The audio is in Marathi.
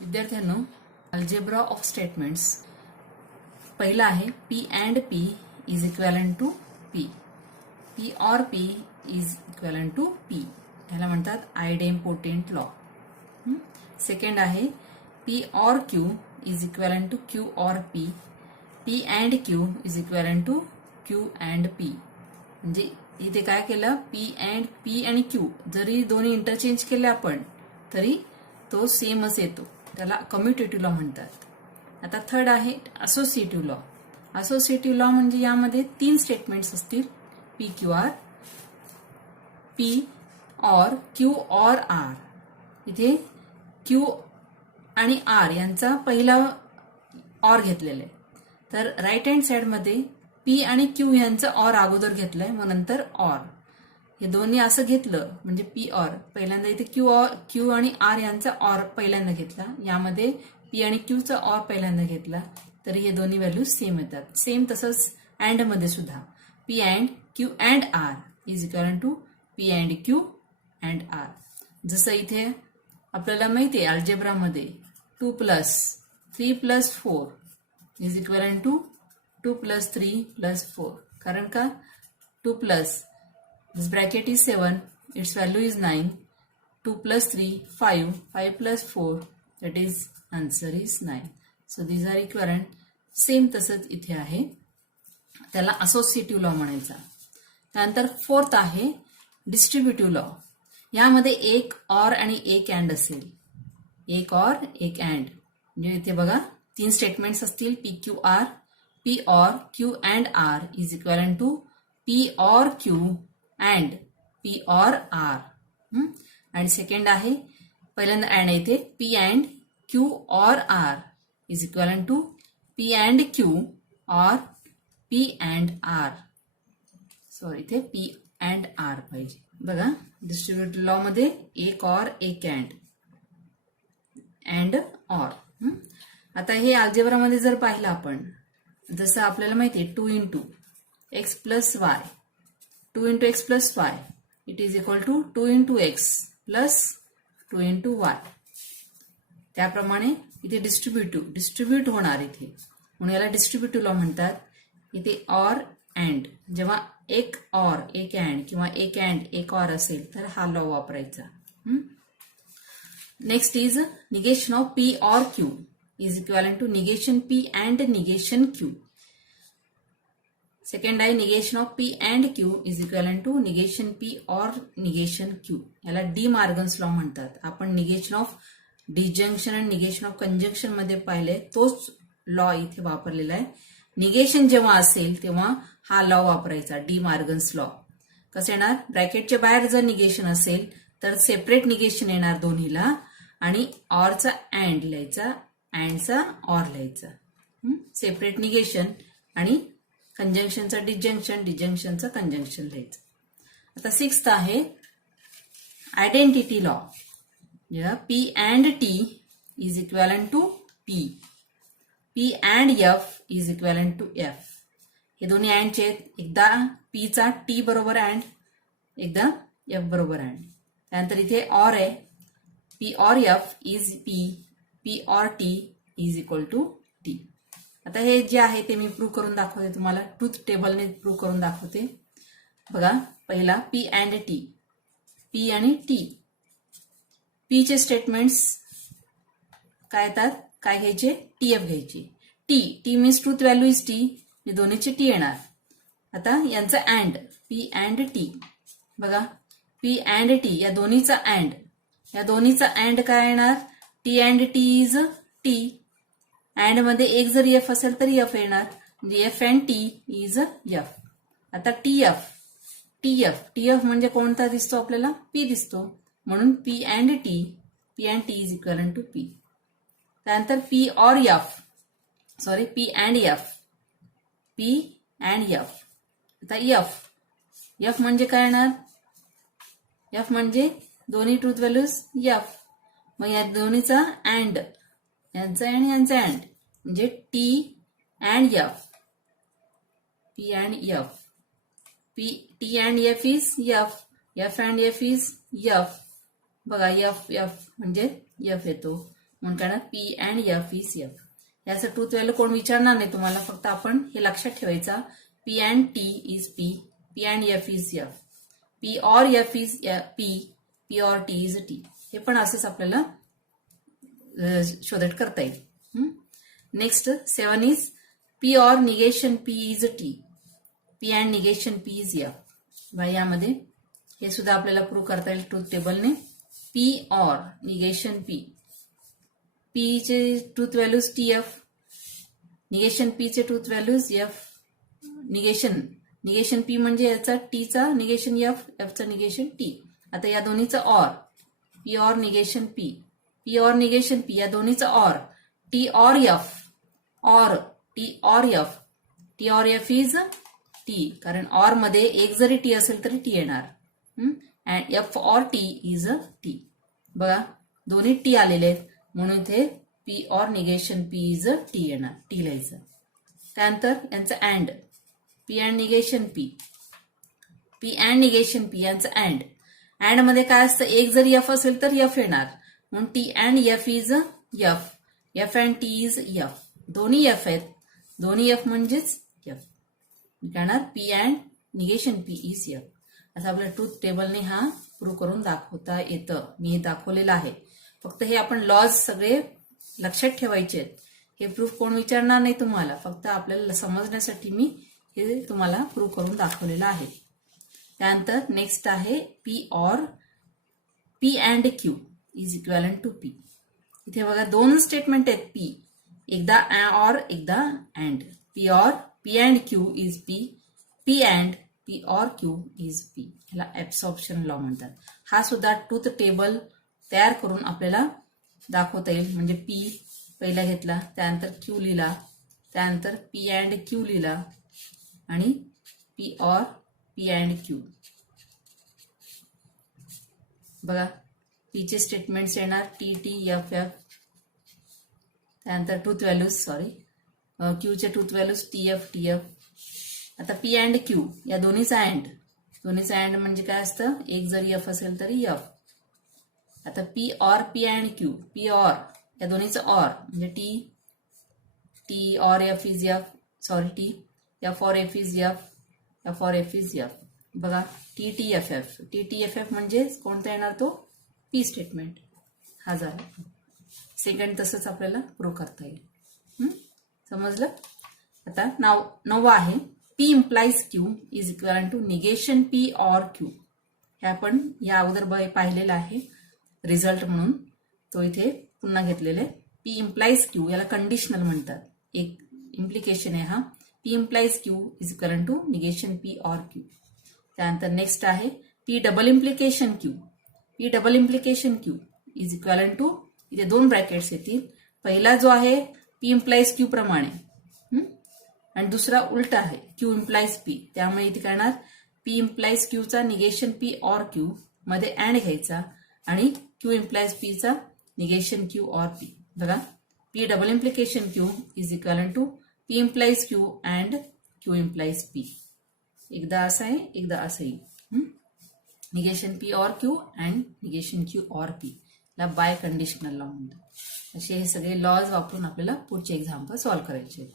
विद्यार्थ्यांनो, अल्जेब्रा ऑफ स्टेटमेंट्स पहिला आहे P and P is equivalent to P. P or P is equivalent to P. याला म्हणतात आयडेम्पोटेंट लॉ. सेकंड आहे P or Q is equivalent to Q or P. P and Q is equivalent to Q and P. म्हणजे इथे काय केलं, पी आणि क्यू जरी दोन्ही इंटरचेंज केले आपण तरी तो सेमच येतो. त्याला कम्युटेटिव्ह लॉ म्हणतात. आता थर्ड आहे असोसिएटिव्ह लॉ. असोसिएटिव्ह लॉ म्हणजे यामध्ये 3 स्टेटमेंट्स असतील, P Q R, P or Q or R. इथे क्यू आणि आर यांचा पहिला ऑर घेतलेला आहे, तर राईट हँड साइड मध्ये पी आणि क्यू यांचं ऑर अगोदर घेतलंय, मग नंतर ऑर. हे दोन्ही असं घेतलं म्हणजे पी ऑर. पहिल्यांदा इथे क्यू आणि आर यांचा ऑर पहिल्यांदा घेतला, यामध्ये पी आणि क्यूचा ऑर पहिल्यांदा घेतला, तरी हे दोन्ही व्हॅल्यू सेम येतात. सेम तसंच अँड मध्ये सुद्धा P and Q and R is equal to P and Q and R. जसं इथे आपल्याला माहिती आहे अल्जेब्रामध्ये 2 + 3 + 4 इज इक्वल टू 2 + 3 + 4. कारण का 2 + this bracket is 7, its value is 9, 2 + 3 5, 5 + 4 that is answer is 9. so these are equivalent. Same तसंच इथे आहे, त्याला असोसिएटिव्ह लॉ म्हणायचा. त्यानंतर फोर्थ आहे डिस्ट्रीब्युटिव्ह लॉ. यामध्ये एक ऑर आणि एक अँड असेल. एक ऑर एक अँड म्हणजे इथे बघा 3 स्टेटमेंट्स असतील, P Q R, P or Q and R is equal to P or Q and P or R. आणि सेकंड आहे पहिल्यांदा अँड येते P and Q or R is equal to P and Q or P and R. Sorry, इथे पी अँड आर पाहिजे. बघा डिस्ट्रीब्युटिव्ह लॉ मध्ये एक ऑर एक अँड ऑर. आता हे अल्जेब्रामध्ये जर पाहिलं आपण, जसं आपल्याला माहिती आहे 2 × x + y, 2 × x + y it is equal to 2 × x + 2 × y. त्याप्रमाणे इथे डिस्ट्रीब्यूट होणार इथे, म्हणून याला डिस्ट्रीब्युटिव्ह लॉ म्हणतात. इथे ऑर अँड, जेव्हा एक ऑर एक अँड किंवा एक अँड एक ऑर असेल तर हा लॉ वापरायचा. Next is negation of P or Q is equal to negation P and negation Q. Second आहे negation of P and Q is equal to negation P or negation Q. याला डी मार्गन्स लॉ म्हणतात. आपण निगेशन ऑफ डिजंक्शन आणि निगेशन ऑफ कंजंक्शन मध्ये पाहिले, तोच लॉ इथे वापरलेला आहे. निगेशन जेव्हा असेल तेव्हा हा लॉ वापरायचा, डी मार्गन्स लॉ. कसं येणार, ब्रॅकेटच्या बाहेर जर निगेशन असेल तर सेपरेट निगेशन येणार दोन्हीला, आणि ऑरचा अँड लिहायचा, अँडचा ऑर लिहायचा. सेपरेट निगेशन आणि कंजंक्शनचा डिजंक्शन, डिजंक्शनचा कंजंक्शन लिहायचं. आता सिक्स्थ आहे identity law. P and T is equal to P. P and F is equal to F. हे दोन्ही अँडचे आहेत. एकदा पीचा टी बरोबर अँड, एकदा एफ बरोबर अँड. त्यानंतर इथे ऑर आहे, P or F is P, P or T is equal to T. आता हे जे आहे ते मी प्रूव्ह करून दाखवते तुम्हाला, ट्रूथ टेबलने प्रूव्ह करून दाखवते. बघा पहिला पी अँड टी, पी आणि टी. पी चे स्टेटमेंट्स काय येतात, काय घ्यायचे, टी एफ घ्यायची. T means truth value is T, हे दोन्हीचे टी येणार. आता यांचा अँड पी अँड टी, बघा पी अँड टी या दोन्हीचा अँड, या दोन्हीचा अँड काय येणार, T and T is T. And मध्ये एक जर एफ असेल तर एफ येणार, म्हणजे F and T is F. आता टी एफ म्हणजे कोणता दिसतो आपल्याला, पी दिसतो, म्हणून P and T is equal to P. त्यानंतर P or F, sorry P and F. आता एफ म्हणजे काय येणार, एफ म्हणजे दोन्ही ट्रूथ व्हॅल्यूज एफ. मग या दोन्हीचा अँड, यांचा आणि यांचा अँड, म्हणजे T and F, P and F. T and F is F, F and F is F. बघा एफ म्हणजे एफ येतो, म्हणून काय P and F is F. याचं ट्रूथ व्हॅल्यू कोण विचारणार नाही तुम्हाला, फक्त आपण हे लक्षात ठेवायचं. P and T is P, P and F is F, P or F is P, P or T is T. हे पण असंच आपल्याला शोधत करता येईल. Next 7 is P or negation P is T, P and negation P is F. यामध्ये हे सुद्धा आपल्याला प्रूव्ह करता येईल ट्रूथ टेबलने. P or negation P, P चे truth values T F, negation P चे truth values F. Negation P म्हणजे याचा टीचा निगेशन एफ, एफचा निगेशन टी. आता या दोन्हीचा or, P or negation P, P or negation P, या दोन्हीचा or, T or F, or T or F, T or F is T. कारण ऑर मध्ये एक जरी टी असेल तरी टी येणार. And F or T is T. बघा दोन्ही टी आलेले आहेत म्हणून इथे P or negation P is T येणार, टी लिहायचं. त्यानंतर यांचं and, P and negation P, P and negation P यांचं अँड. अँड मध्ये काय असतं, एक जरी एफ असेल तर एफ येणार म्हणून T and F is F, F and T is F. दोन्ही एफ आहेत, दोन्ही एफ म्हणजेच एफ. येणार P and negation P is F. असं आपल्या ट्रूथ टेबलने हा प्रूव्ह करून दाखवता येतं. मी हे दाखवलेलं आहे. फक्त हे आपण लॉज सगळे लक्षात ठेवायचे आहेत. हे प्रूफ कोण विचारणार नाही तुम्हाला, फक्त आपल्याला समजण्यासाठी मी हे तुम्हाला प्रूव्ह करून दाखवलेलं आहे. त्यानंतर नेक्स्ट आहे P or P and Q is equivalent to P. इथे बघा दोन स्टेटमेंट आहेत पी, एकदा ऑर एकदा and. P or P and Q is P, P and P or Q is P. ह्याला ऍब्सॉर्प्शन लॉ म्हणतात. हा सुद्धा ट्रूथ टेबल तयार करून आपल्याला दाखवता येईल. म्हणजे पी पहिला घेतला, त्यानंतर क्यू लिहिला, त्यानंतर पी अँड क्यू लिहिला आणि P or P and Q. बघा पीचे स्टेटमेंट्स येणार टी टी एफ एफ. त्यानंतर ट्रूथ व्हॅल्यूज क्यूचे truth values T F T F. आता पी अँड क्यू या दोन्हीचा अँड, दोन्हीचा अँड म्हणजे काय असतं, एक जरी एफ असेल तरी एफ. आता P or P and Q, P or या दोन्हीचं ऑर म्हणजे T, T or F is F, T F or F is F, F or F is F. बघा T T F F, T T F F म्हणजे कोणता येणार, तो पी स्टेटमेंट हा झाला. सेकंड तसंच आपल्याला प्रूव्ह करता येईल. समजलं. आता नववा आहे P implies Q is equal to negation P or Q. हे आपण या अगोदर पाहिलेलं आहे रिझल्ट म्हणून, तो इथे पुन्हा घेतलेला आहे. पी इम्प्लाइज क्यू याला कंडिशनल म्हणतात, एक इम्प्लिकेशन आहे हा. P implies Q is equal to negation P or Q. त्यानंतर नेक्स्ट आहे P double implication Q, P double implication Q is equal to, इथे दोन ब्रॅकेट्स येतील. पहिला जो आहे पी इम्प्लाइज क्यू प्रमाणे आणि दुसरा उलटा आहे क्यू इम्प्लाइज पी. त्यामुळे इथे काय येणार, P implies क्यूचा negation P or Q मध्ये अँड घ्यायचा आणि क्यू इम्प्लाइज पीचा निगेशन क्यू ऑर पी. बघा P double implication Q is equal to P implies Q and Q implies P. एकदा असं आहे एकदा असं येईल. Negation P or Q and negation Q or P ला बाय कंडिशनल लॉ म्हणतात. असे हे सगळे लॉज वापरून आपल्याला पुढचे एक्झाम्पल सॉल्व्ह करायचे.